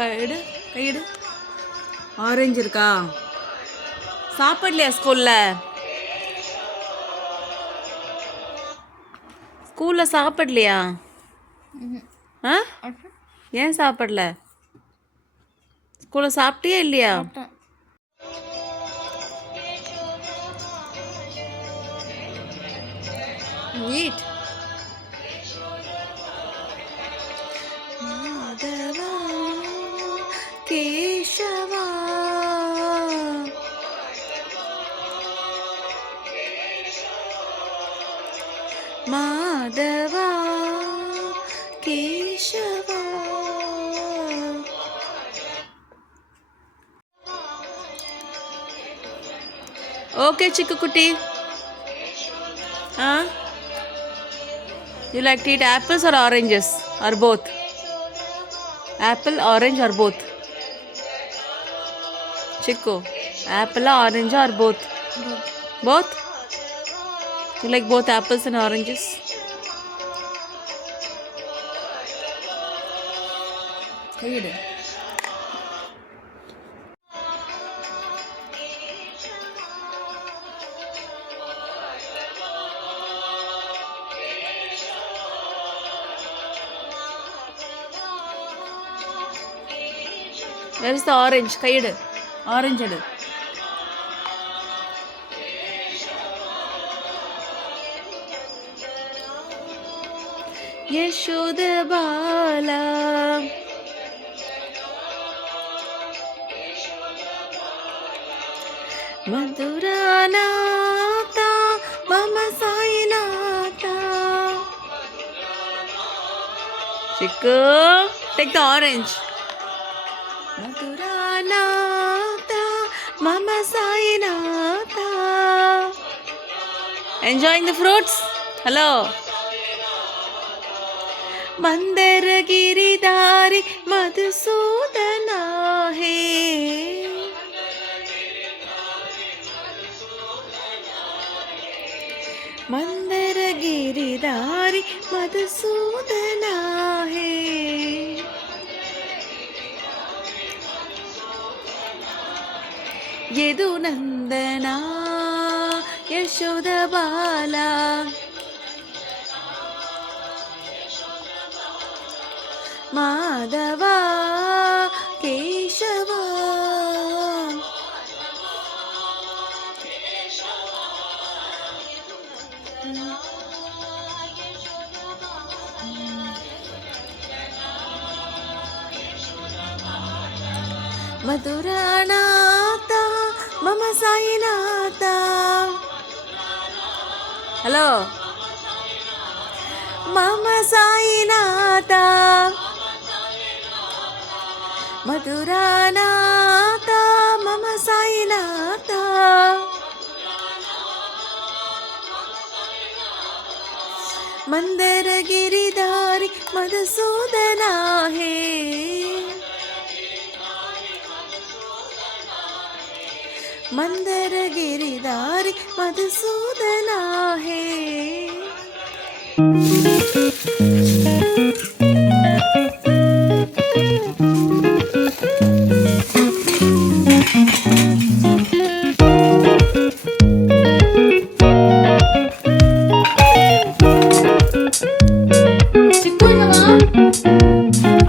கையெடு கையெடு. ஆரஞ்சு இருக்கா? சாப்பிடலையா ஸ்கூலில் சாப்பிடலையா? ஆ ஏன் சாப்பிடல? ஸ்கூலில் சாப்பிட்டியா இல்லையா? ஈட். மாதவா கேசவா மாதவா கேசவா. ஓகே சிக்கு குட்டி. You like to eat apples or oranges or both? Apple, orange or both? Chiku, apple, orange or both? Both? You like both apples and oranges? Good. Where is the orange? Kayadu. Orange adu. Yashoda Bala. Madhuranata Mama Sainata. Chiku, take the orange. Madhuranata Mama Sainata. Enjoying the fruits? Hello. Mandar Giridhari Madhusudana hai. Mandar Giridhari Madhusudana hai. Yedu Nandana Yashoda Bala. Madhava Keshava. Madhuranata Mama Sainata. Hello. Mama Sainata. Madhuranata Mama Sainata. Mandar Giridhari Madhusudana hai. Mandar Giridhari Madhusudana hai.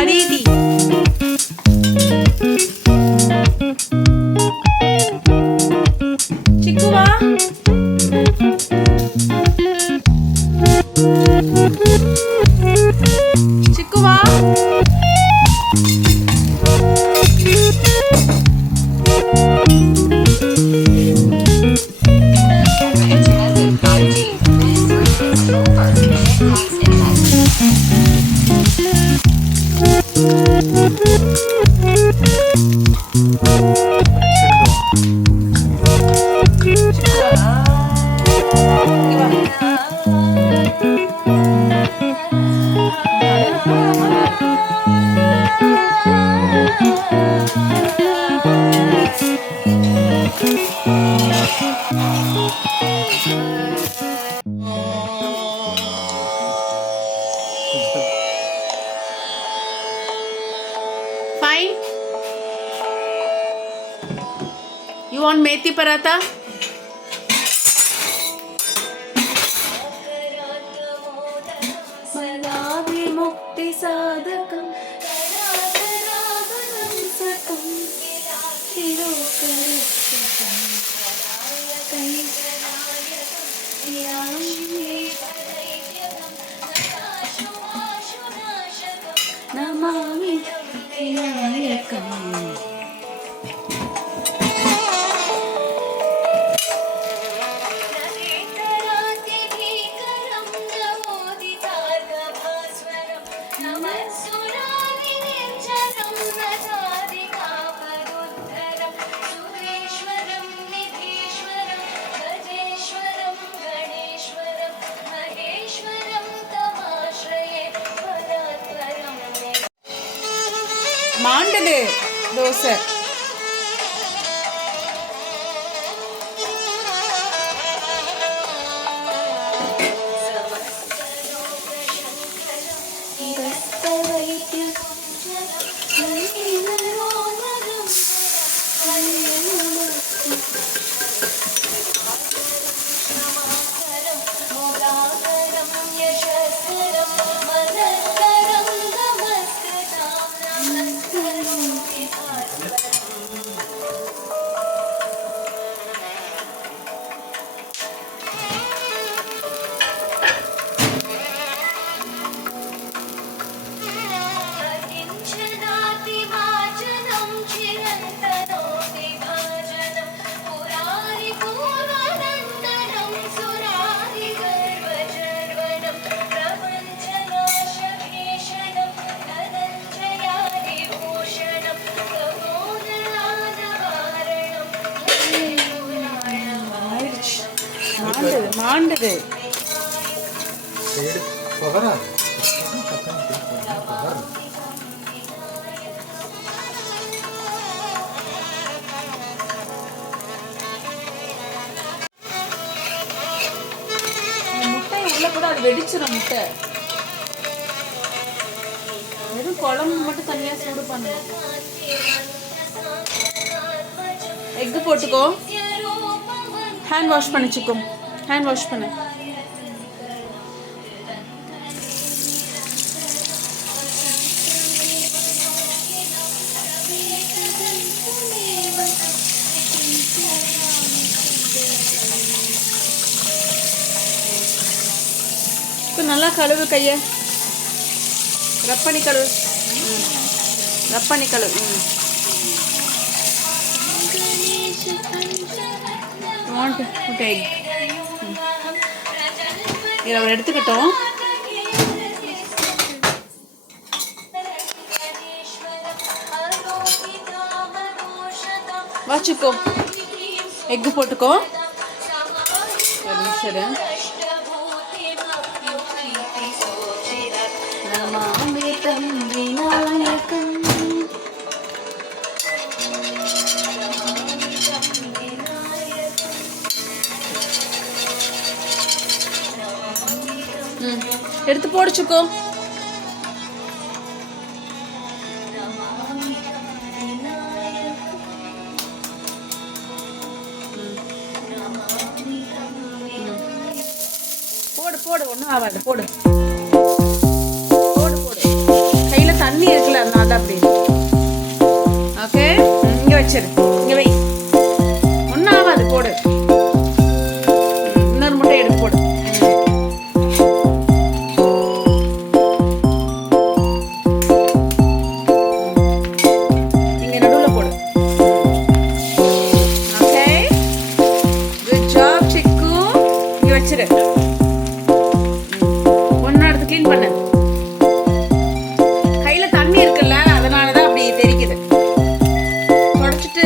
Aditi. Chiku va. You want methi paratha? Malavi mukti sadakam sakam namami vinayakam. மாண்டது dosa. மாண்டது முட்டை உள்ள கூட அது வெடிச்சிடும். முட்டை வெறும் குழம்பு மட்டும் தனியா சூடு பண்ணணும். எக்கு போட்டுக்கோ. ஹேண்ட் வாஷ் பண்ணிச்சுக்கோ. ஹேண்ட் வாஷ் பண்ணு. நல்லா கழுவு கையை. ரப் பண்ணி கழுவு. ரப் பண்ணி கழுவு. இதை அவர் எடுத்துக்கிட்டோம். வச்சுக்கோ. எக்கு போட்டுக்கோ. சரி எடுத்து போடுச்சுக்கோ. போடு போடு ஒன்றும் ஆகாது. போடு போடு போடு. கையில் தண்ணி இருக்குல்ல அதனால தான் அப்படி. ஓகே இங்கே வச்சிரு. இங்கே வை. ஒன்றும் ஆகாது. போடு. இன்னொரு முட்டை எடுத்து போடு. இங்கே நடுவில் போடு. ஓகே குட் ஜாப் சிக்கு. இங்கே வச்சிரு. ஒன்றா எடுத்து க்ளீன் பண்ணு. கையில் தண்ணி இருக்குல்ல அதனால தான் அப்படி தெரிக்குது. தொடச்சிட்டு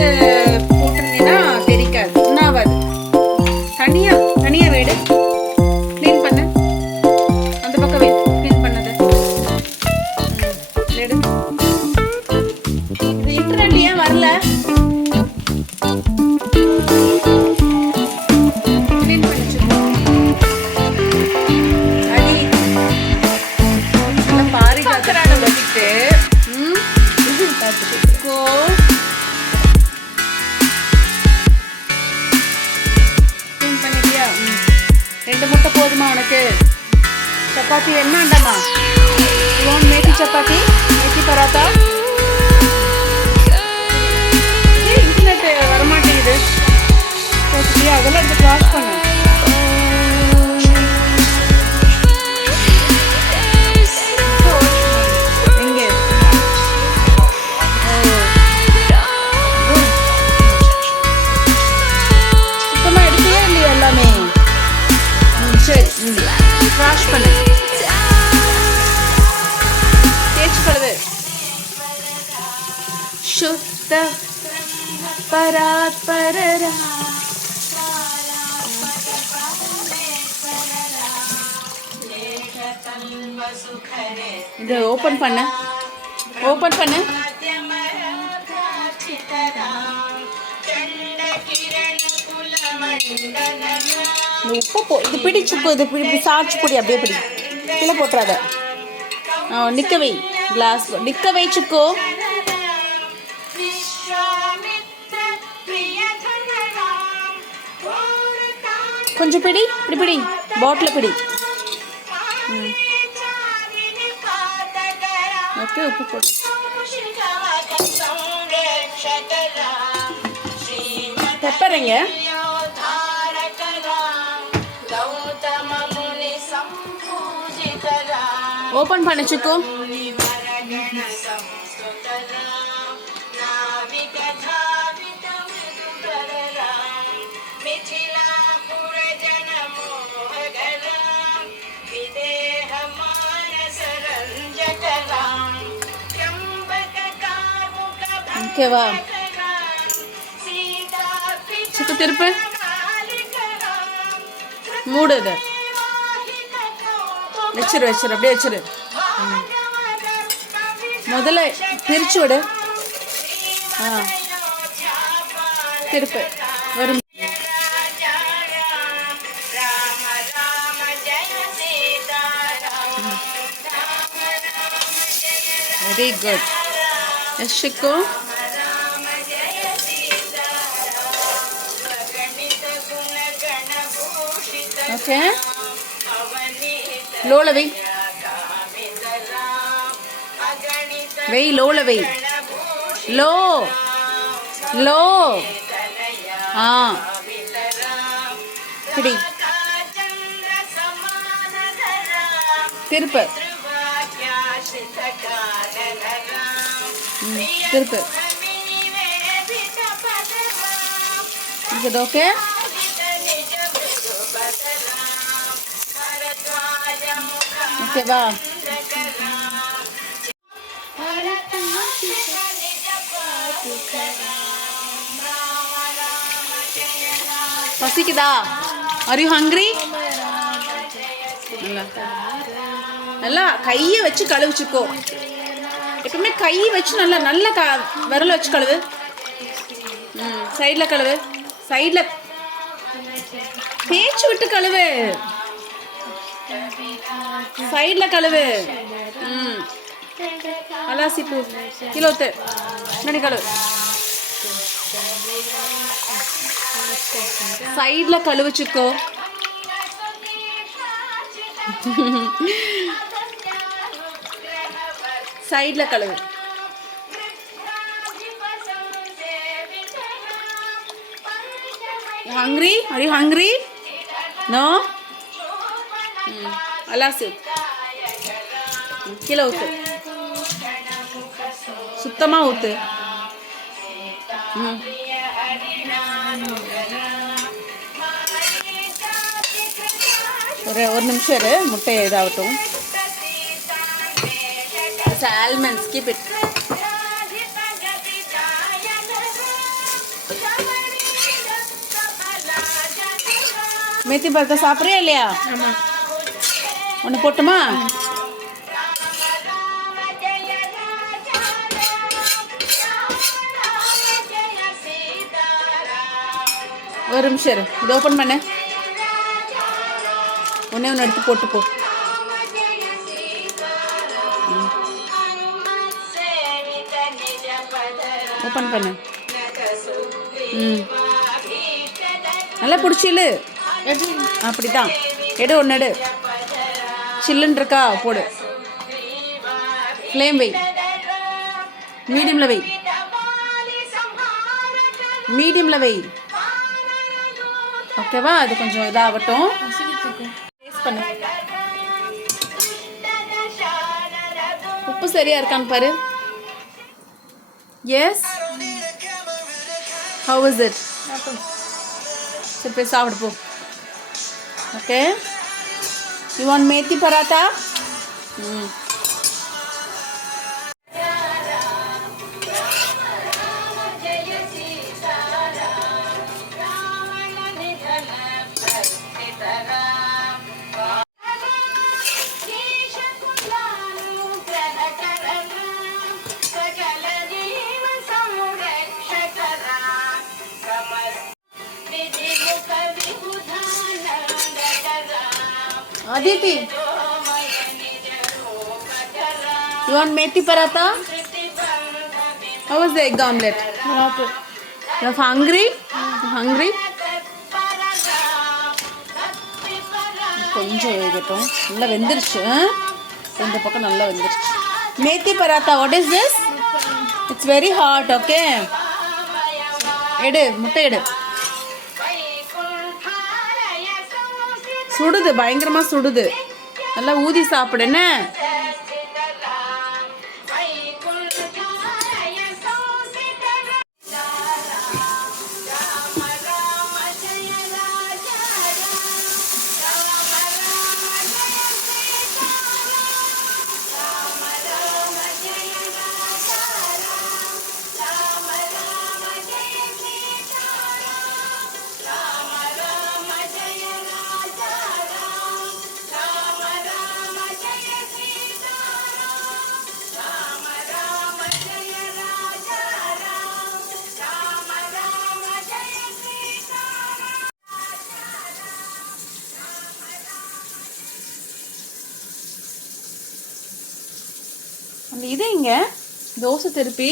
முட்டை போதுமா உனக்கு? சப்பாத்தி வேணுமாண்டாமா? மேத்தி சப்பாத்தி, மேத்தி பராத்தா. இன்டர்நெட் வரமாட்டேங்குது. அதெல்லாம் எடுத்து கிராஸ் பண்ணு. சுத்தமாக எடுத்தியா இல்லையா எல்லாமே? சரி, வாஷ் பண்ணு. தேய்ச்சி கழுவு. சுத்த பராத் பரரா. இது ஓப்பன் பண்ணு, ஓப்பன் பண்ணு. உப்பு இது பிடிச்சுப்பு, இது இப்படி சாய்ச்சி பொடி அப்படியே பிடி, கீழே போட்டுறாத. நிற்க வை, கிளாஸ் நிற்க வை சுக்கோ. கொஞ்சம் பிடி, இப்படி பிடி, பாட்டில் பிடி. ஓகே, உப்பு போட்டு. பெப்பர் எங்க? ஓப்பன் பண்ணு சுக்கு. ஓகேவா? சுக்கு திருப்பு, மூடு. இதை வச்சிரு, வச்சிரு, அப்படியே வச்சிரு. முதல்ல பிரிச்சு விடு. திருப்பு. வரும். Very good. யஷிக்கோ. ஓகே, லோல வை, வை லோல வை. லோ லோ. பிடி, திருப்பு, திருப்பு. ஓகே, ஓகேவா? பசிக்குதா? Are you hungry? நல்லா கையை வச்சு கழுவிச்சுக்கோ. எப்பவுமே கை வச்சு நல்லா நல்லா விரல வச்சு கழுவு. சைடில் கழுவு, சைடில் தேய்ச்சி விட்டு கழுவு, சைடில் கழுவு. அலாசிப்பூ கிலோத்து நடி கழுவு. சைடில் கழுவிச்சுக்கோ. சைடில் கழுவு. hungry? Are you hungry? No? அலாசு. கீழே ஊத்து, சுத்தமாக ஊத்து. ஒரு நிமிஷம் இரு, முட்டை இதாகட்டும். Almonds, keep it. மேத்தி பழத்தை சாப்பிட்றியா இல்லையா? ஒன்று போட்டுமா? ஒரு நிமிஷம் இரு, இது ஓப்பன் பண்ணு. ஒன்று எடுத்து போட்டுப்போ. ஓப்பன் பண்ணு. நல்லா பிடிச்சில்லு. அப்படிதான் எடு ஒன்று எடு. சில்லுன்னு இருக்கா போடு. ஃப்ளேம் வை, மீடியமில் வை, மீடியமில் வை. ஓகேவா? அது கொஞ்சம் இதாகட்டும். டேஸ்ட் பண்ணு. உப்பு சரியா இருக்கான்னு பாரு. Yes, how is it? சரி போய் சாப்பிடு போ. Okay, you want methi paratha? Aditi, you want methi paratha? How was the egg omelette? You're hungry? Hungry? கொஞ்சம் வேகட்டும். நல்லா வெந்துருச்சு. இந்த பக்கம் நல்லா வெந்துருச்சு. Methi paratha, what is this? It's very hot, okay? எடு, முட்டை எடு. சுடுது, பயங்கரமாக சுடுது. நல்லா ஊதி சாப்பிடு. என்ன அந்த இது இங்க தோசை திருப்பி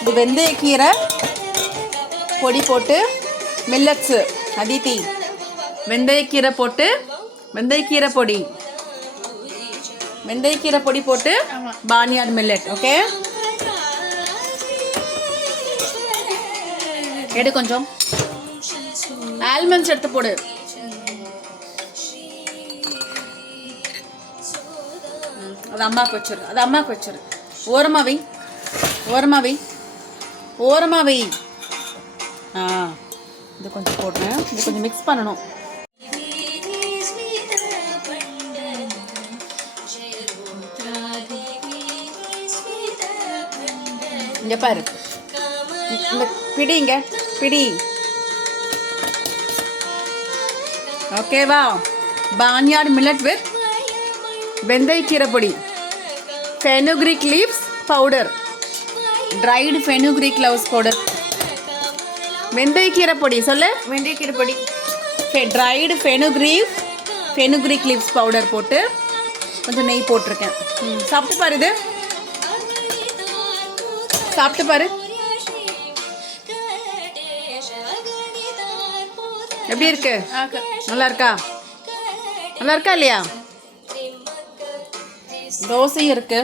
இது வெந்தயக்கீரை பொடி போட்டு மில்லட்ஸு. அதித்தி, வெந்தயக்கீரை போட்டு வெந்தயக்கீரை பொடி, வெந்தயக்கீரை பொடி போட்டு பானியாட் மில்லட். ஓகே, எடு கொஞ்சம். ஆல்மண்ட்ஸ் எடுத்து போடு. அது அம்மாவுக்கு வச்சிரு, அது அம்மாவுக்கு வச்சிரு. ஓரமா வை, ஓரமா வை, ஓரமா வை. இது கொஞ்சம் போடுறேன். இது கொஞ்சம் மிக்ஸ் பண்ணணும். இங்க பாரு, இந்த பிடிங்க, பிடி. ஓகேவா? பானியாட் மில்லட் வித் வெந்தயக்கீரை பொடி, fenugreek leaves powder, dried fenugreek leaves powder, வெந்தயக்கீரை பொடி. சொல்லு. வெந்தயக்கீரை பொடி, ட்ரைடு ஃபெனுக்ரீக் லீவ்ஸ் பவுடர் போட்டு கொஞ்சம் நெய் போட்டிருக்கேன். சாப்பிட்டு பாரு, இது சாப்பிட்டு பாரு. எப்படி இருக்கு? நல்லா இருக்கா? நல்லா இருக்கா இல்லையா? தோசையும் இருக்கு.